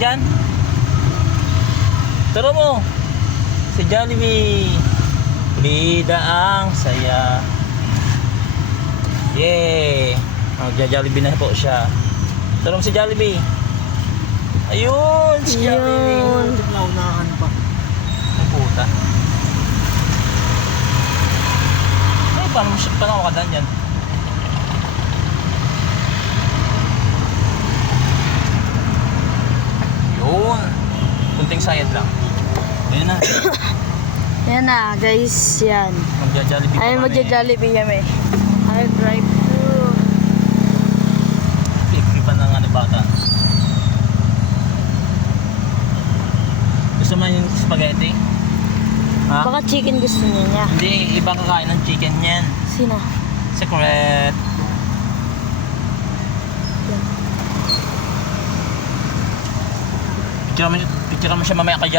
dyan. Turo mo. Si Jollibee. Bida ang saya. Yay. Magja-Jollibee na po siya. Turo mo si Jollibee. Ayun, si Jollibee. Yun. Naunahan pa. Ang puta. Ay, paano ako kadaan dyan? Yun. Kunting sayad lang. Ayun na. Yan na guys, yan. Magja-Jollibee pa Ay, kami. magja-Jollibee kami. Ay, drive thru. Ikripan ng ano bata. Gusto mo yung spaghetti? Ha? Baka chicken gusto niya. Hindi, ibang kakain ng chicken yan. Sino? Secret. Picture mo siya mamaya ka dyan.